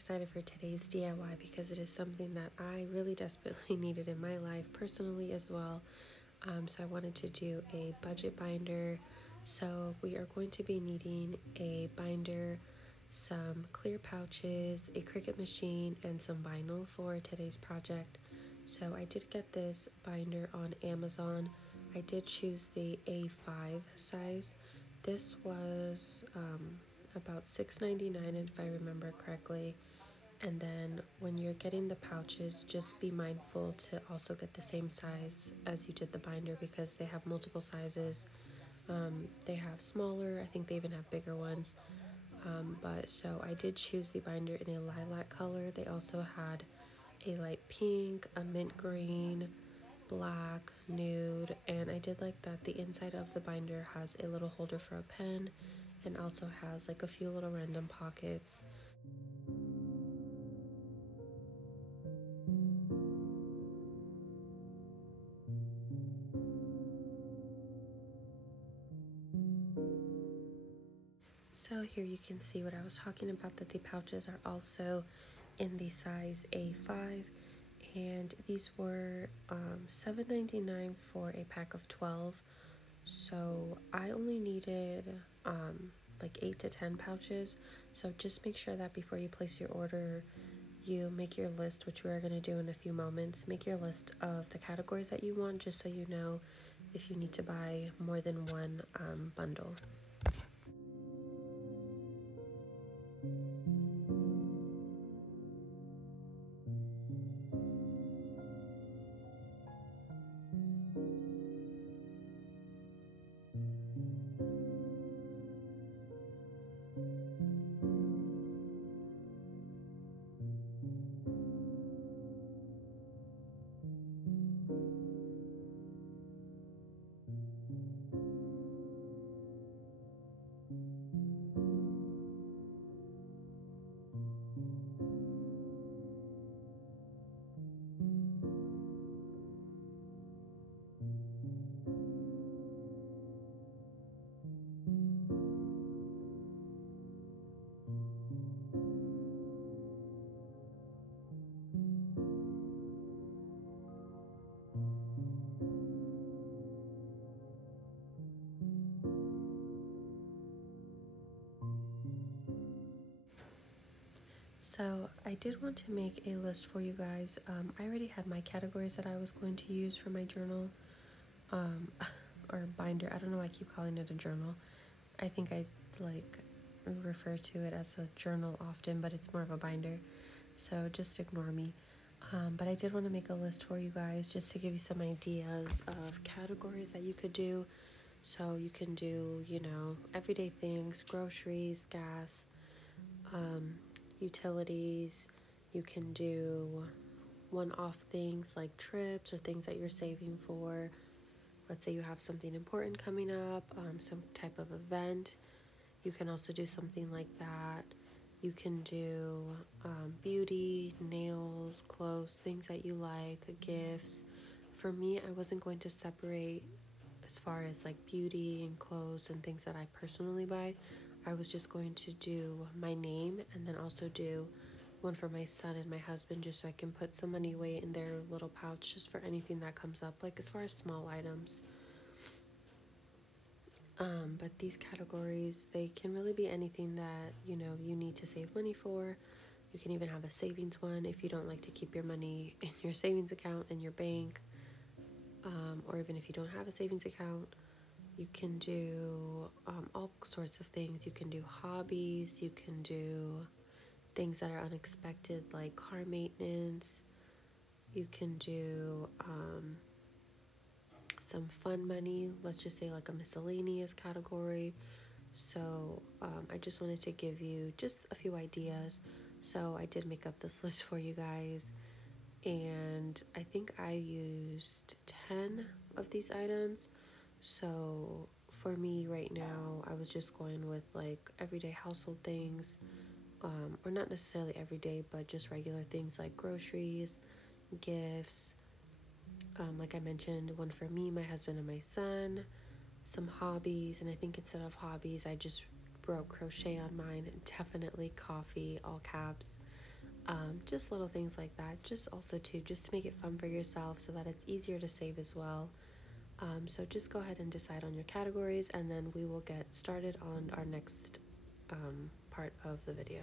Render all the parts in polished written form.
excited for today's DIY because it is something that I really desperately needed in my life personally as well. So I wanted to do a budget binder. So we are going to be needing a binder, some clear pouches, a Cricut machine, and some vinyl for today's project. So I did get this binder on Amazon. I did choose the A5 size. This was about $6.99 if I remember correctly. And then when you're getting the pouches, just be mindful to also get the same size as you did the binder because they have multiple sizes. They have smaller, I think they even have bigger ones. But so I did choose the binder in a lilac color. They also had a light pink, a mint green, black, nude, and I did like that the inside of the binder has a little holder for a pen and also has like a few little random pockets. So here you can see what I was talking about, that the pouches are also in the size A5, and these were $7.99 for a pack of 12. So I only needed like 8 to 10 pouches. So just make sure that before you place your order, you make your list, which we're going to do in a few moments. Make your list of the categories that you want, just so you know if you need to buy more than one bundle. So I did want to make a list for you guys. I already had my categories that I was going to use for my journal, or binder. I don't know why I keep calling it a journal. I think I refer to it as a journal often, but it's more of a binder. So just ignore me. But I did want to make a list for you guys just to give you some ideas of categories that you could do. So you can do, everyday things, groceries, gas, utilities. You can do one-off things like trips or things that you're saving for. Let's say you have something important coming up, some type of event. You can also do something like that. You can do beauty, nails, clothes, things that you like, gifts. For me, I wasn't going to separate as far as like beauty and clothes and things that I personally buy. I was just going to do my name and then also do one for my son and my husband, just so I can put some money away in their little pouch just for anything that comes up, like as far as small items. But these categories, they can really be anything that, you need to save money for. You can even have a savings one if you don't like to keep your money in your savings account in your bank. Or even if you don't have a savings account, you can do all sorts of things. You can do hobbies. You can do things that are unexpected, like car maintenance. You can do some fun money, let's just say like a miscellaneous category. So I just wanted to give you just a few ideas. So I did make up this list for you guys, and I think I used 10 of these items. So for me right now, I was just going with like everyday household things, or not necessarily everyday, but just regular things like groceries, gifts, like I mentioned, one for me, my husband, and my son, some hobbies, and I think instead of hobbies, I just wrote crochet on mine, and definitely coffee, all caps. Just little things like that, just also too, just to make it fun for yourself so that it's easier to save as well. So just go ahead and decide on your categories, and then we will get started on our next part of the video.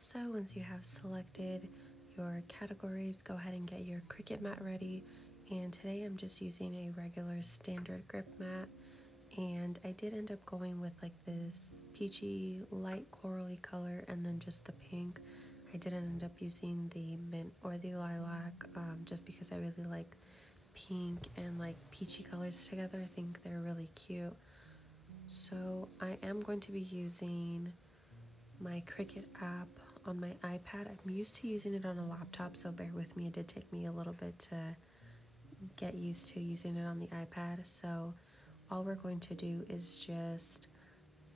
So once you have selected your categories, go ahead and get your Cricut mat ready. And today I'm just using a regular standard grip mat. And I did end up going with like this peachy light corally color and then just the pink. I didn't end up using the mint or the lilac just because I really like pink and like peachy colors together. I think they're really cute. So I am going to be using my Cricut app on my iPad. I'm used to using it on a laptop, so bear with me. It did take me a little bit to get used to using it on the iPad. So all we're going to do is just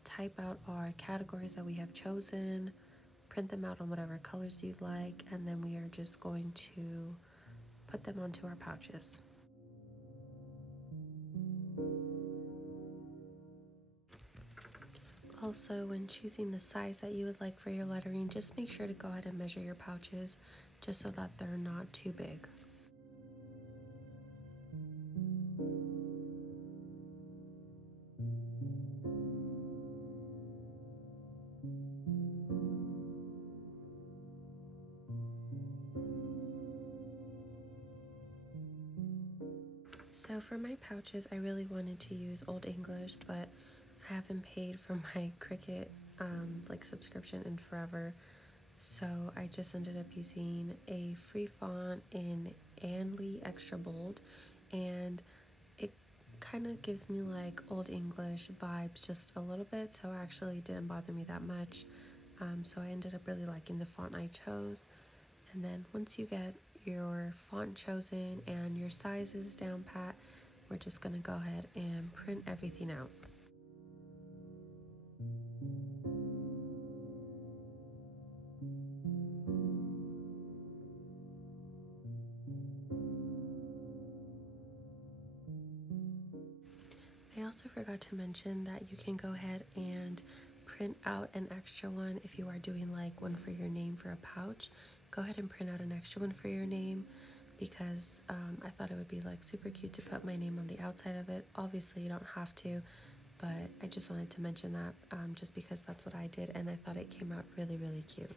type out our categories that we have chosen, print them out on whatever colors you'd like, and then we are just going to put them onto our pouches. Also, when choosing the size that you would like for your lettering, just make sure to go ahead and measure your pouches just so that they're not too big. So for my pouches, I really wanted to use Old English, but I haven't paid for my Cricut like subscription in forever. So I just ended up using a free font in Anley Extra Bold, and it kind of gives me like Old English vibes just a little bit, so it actually didn't bother me that much. So I ended up really liking the font I chose. And then once you get your font chosen and your sizes down pat, we're just going to go ahead and print everything out. I also forgot to mention that you can go ahead and print out an extra one if you are doing like one for your name for a pouch. Go ahead and print out an extra one for your name, because I thought it would be like super cute to put my name on the outside of it. Obviously you don't have to, but I just wanted to mention that just because that's what I did, and I thought it came out really, really cute.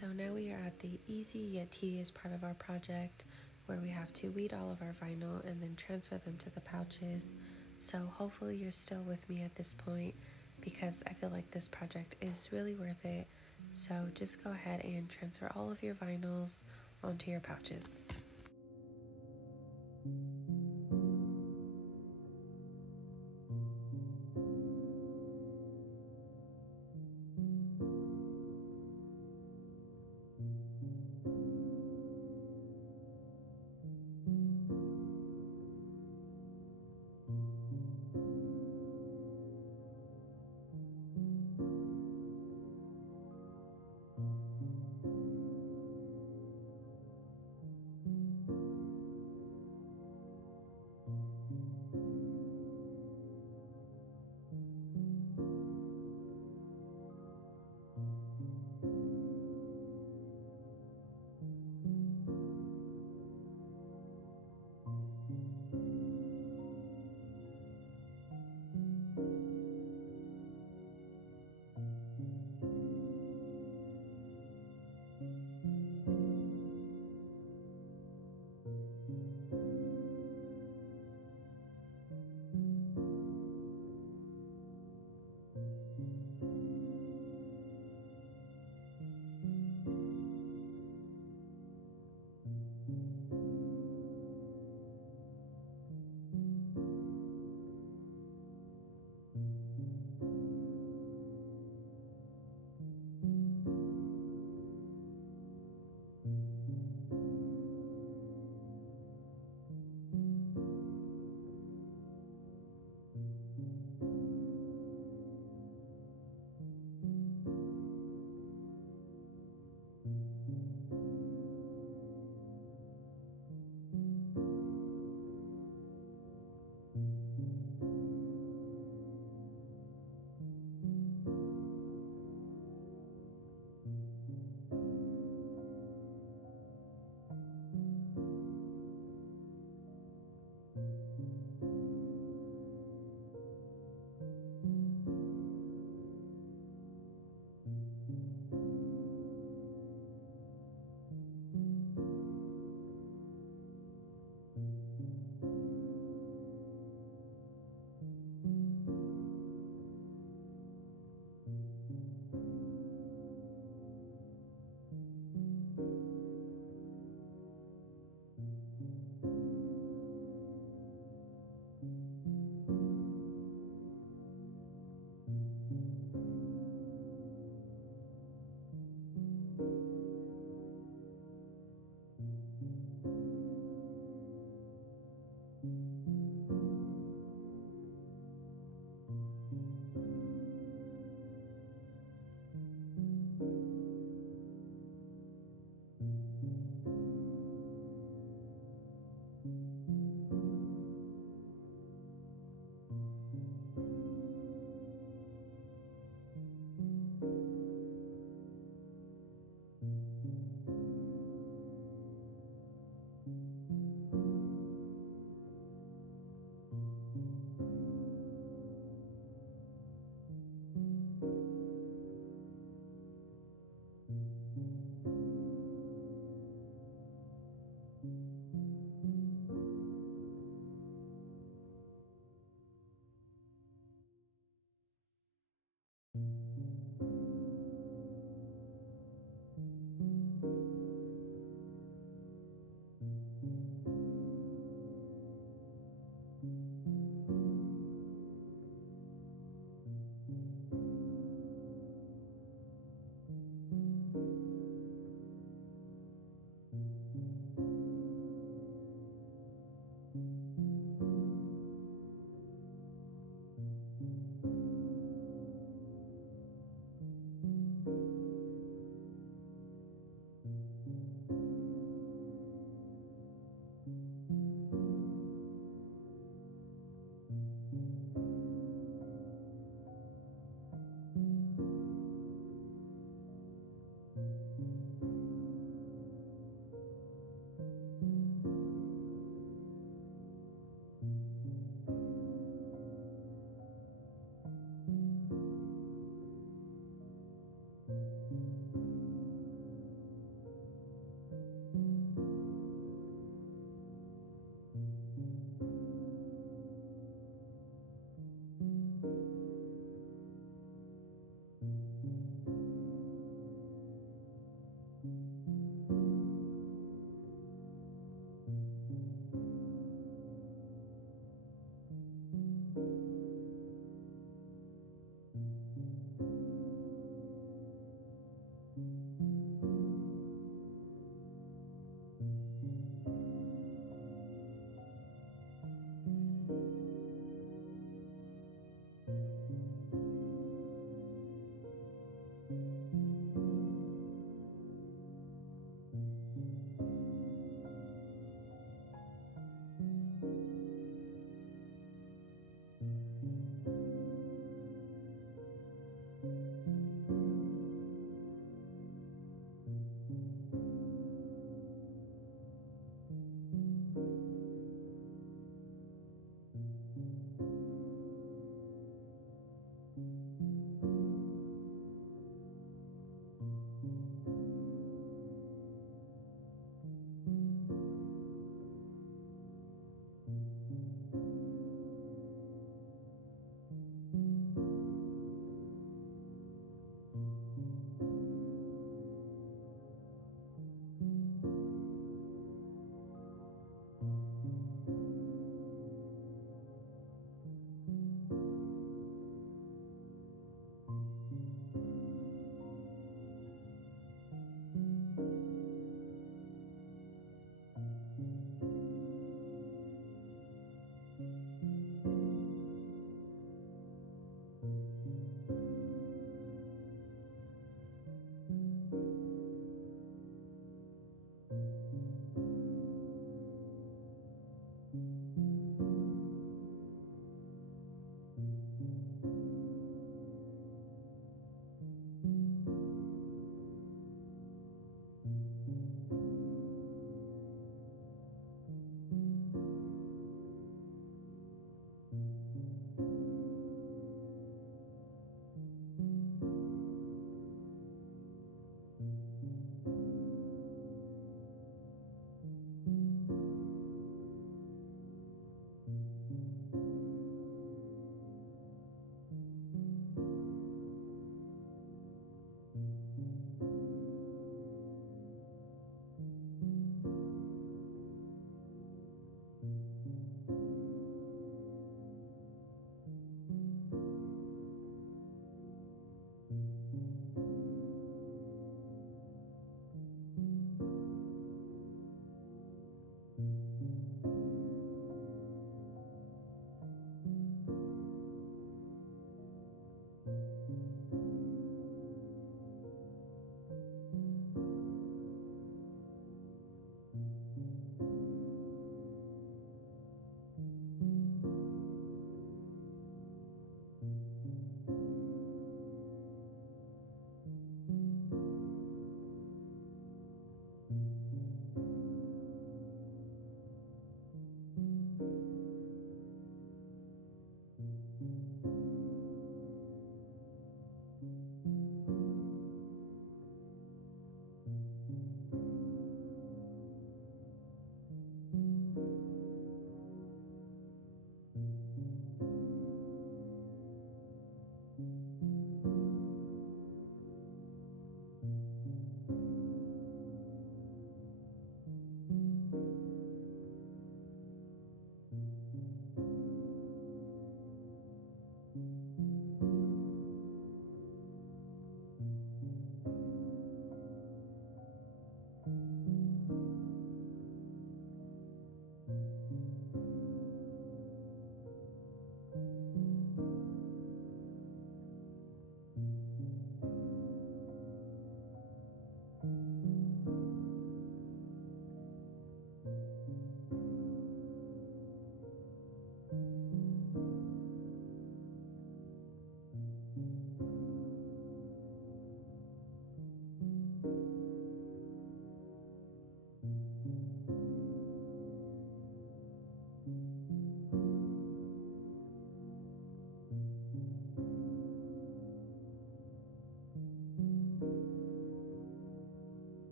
So now we are at the easy yet tedious part of our project where we have to weed all of our vinyl and then transfer them to the pouches. So hopefully you're still with me at this point because I feel like this project is really worth it. So just go ahead and transfer all of your vinyls onto your pouches.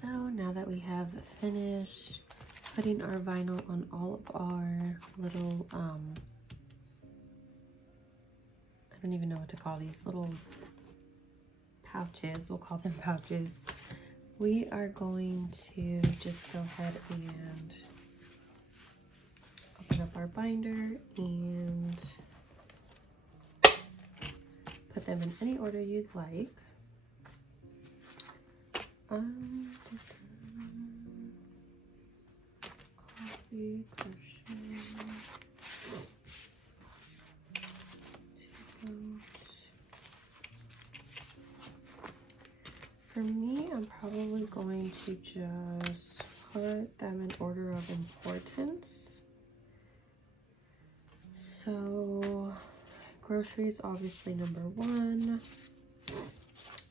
So now that we have finished putting our vinyl on all of our little, I don't even know what to call these little pouches, we'll call them pouches, we are going to just go ahead and open up our binder and put them in any order you'd like. Coffee, crochet, For me, I'm probably going to just put them in order of importance. So groceries, obviously number one.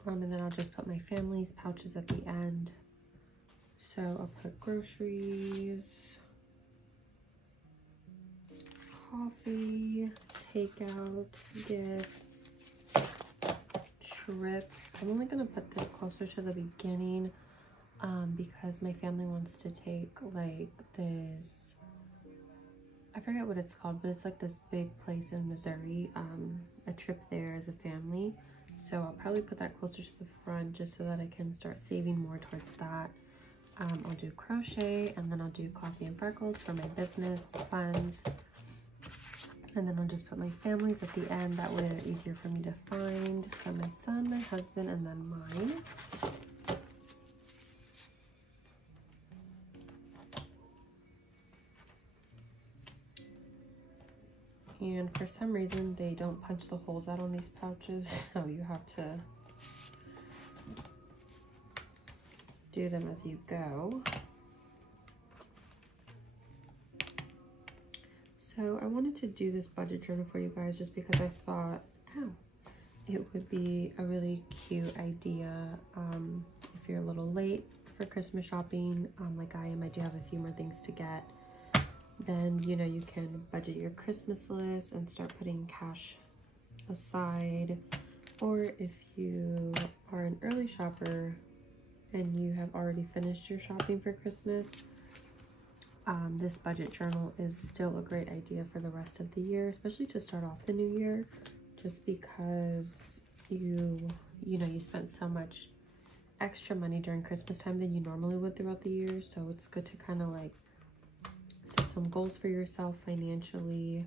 And then I'll just put my family's pouches at the end. So I'll put groceries, coffee, takeout, gifts, trips. I'm only gonna put this closer to the beginning because my family wants to take like this, I forget what it's called, but it's like this big place in Missouri, a trip there as a family. So I'll probably put that closer to the front just so that I can start saving more towards that. I'll do crochet, and then I'll do coffee and freckles for my business funds. And then I'll just put my families at the end. That way they're easier for me to find. So my son, my husband, and then mine. And for some reason, they don't punch the holes out on these pouches. So you have to do them as you go. So I wanted to do this budget journal for you guys just because I thought, it would be a really cute idea if you're a little late for Christmas shopping, like I am. I do have a few more things to get. Then, you know, you can budget your Christmas list and start putting cash aside. Or if you are an early shopper and you have already finished your shopping for Christmas, this budget journal is still a great idea for the rest of the year, especially to start off the new year, just because you spent so much extra money during Christmas time than you normally would throughout the year. So it's good to kind of like set some goals for yourself financially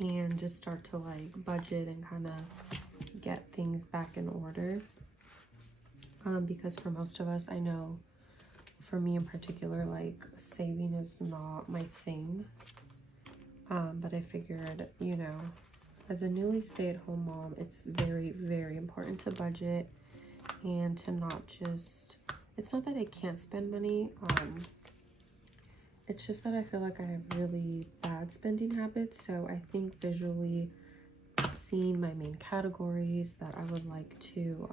and just start to like budget and kind of get things back in order. Because for most of us, I know for me in particular, like saving is not my thing. But I figured, you know, as a newly stay-at-home mom, it's very, very important to budget and to not just, it's not that I can't spend money. It's just that I feel like I have really bad spending habits. So I think visually seeing my main categories that I would like to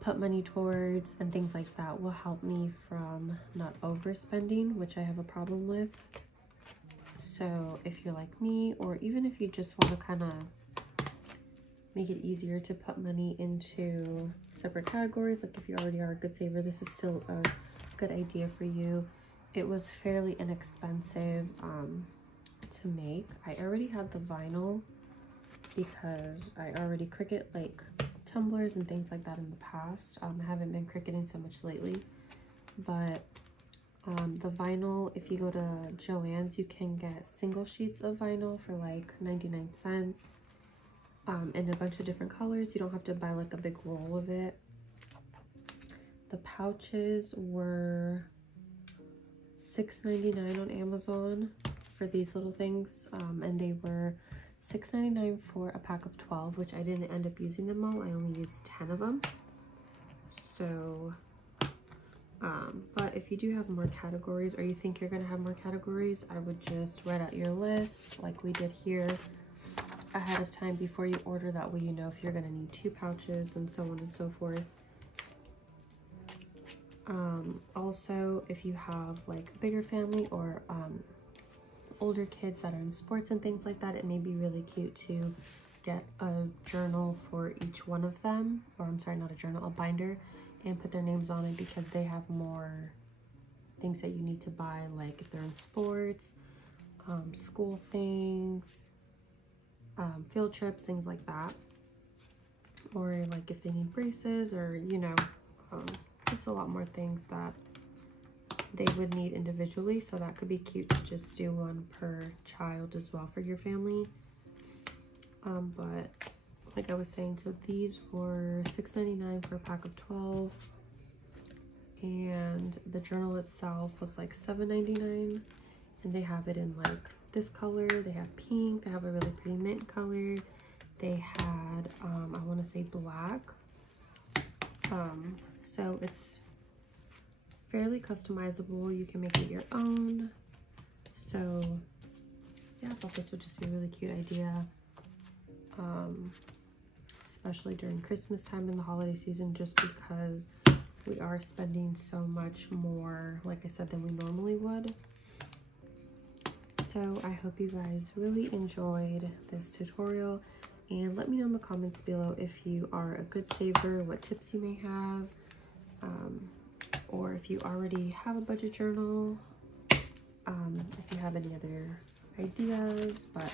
put money towards and things like that will help me from not overspending, which I have a problem with. So if you're like me, or even if you just want to kind of make it easier to put money into separate categories, like if you already are a good saver, this is still a good idea for you. It was fairly inexpensive to make. I already had the vinyl because I already Cricut like tumblers and things like that in the past. I haven't been Cricuting so much lately, but the vinyl, if you go to Joann's, you can get single sheets of vinyl for like 99 cents in a bunch of different colors. You don't have to buy like a big roll of it. The pouches were $6.99 on Amazon for these little things, and they were $6.99 for a pack of 12, which I didn't end up using them all. I only used 10 of them. So but if you do have more categories, or you think you're gonna have more categories, I would just write out your list like we did here ahead of time before you order. That way you know if you're gonna need 2 pouches and so on and so forth. Also, if you have like a bigger family or older kids that are in sports and things like that, it may be really cute to get a journal for each one of them, or I'm sorry, not a journal, a binder, and put their names on it, because they have more things that you need to buy, like if they're in sports, school things, field trips, things like that, or like if they need braces, or you know, just a lot more things that they would need individually. So that could be cute to just do one per child as well for your family. But like I was saying, so these were $6.99 for a pack of 12, and the journal itself was like $7.99, and they have it in like this color, they have pink, they have a really pretty mint color, they had I want to say black, So it's fairly customizable. You can make it your own. So yeah, I thought this would just be a really cute idea, especially during Christmas time and the holiday season, just because we are spending so much more, like I said, than we normally would. So I hope you guys really enjoyed this tutorial, and let me know in the comments below if you are a good saver, what tips you may have, or if you already have a budget journal, if you have any other ideas. But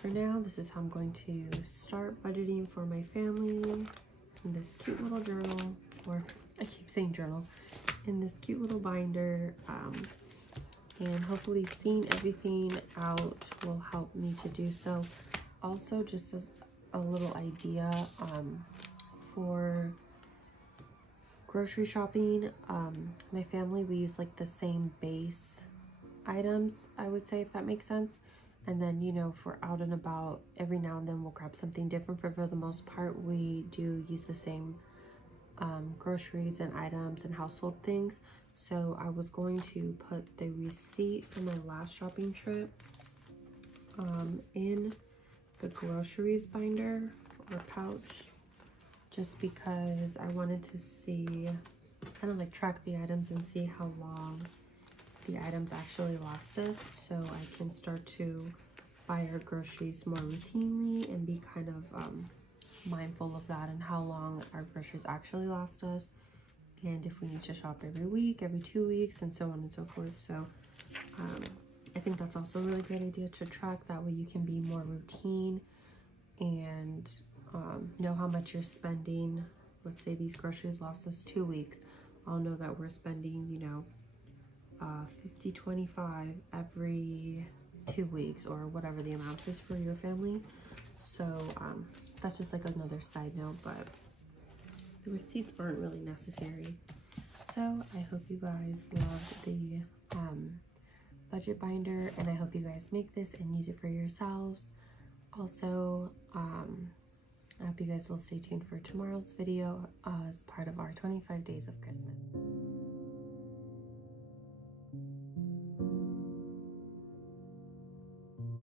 for now, this is how I'm going to start budgeting for my family in this cute little journal, or I keep saying journal, in this cute little binder. And hopefully seeing everything out will help me to do so. Also, just as a little idea, for grocery shopping, my family, we use like the same base items, I would say, if that makes sense. And then, you know, if we're out and about, every now and then we'll grab something different. For the most part, we do use the same groceries and items and household things. So I was going to put the receipt for my last shopping trip in the groceries binder or pouch, just because I wanted to see, kind of like track the items and see how long the items actually last us, so I can start to buy our groceries more routinely and be kind of mindful of that and how long our groceries actually last us, and if we need to shop every week, every 2 weeks, and so on and so forth. So I think that's also a really great idea to track. That way you can be more routine and know how much you're spending. Let's say these groceries last us 2 weeks. I'll know that we're spending, you know, 50-25 every 2 weeks, or whatever the amount is for your family. So that's just like another side note, but the receipts aren't really necessary. So I hope you guys loved the budget binder, and I hope you guys make this and use it for yourselves. Also, I hope you guys will stay tuned for tomorrow's video as part of our 25 days of Christmas.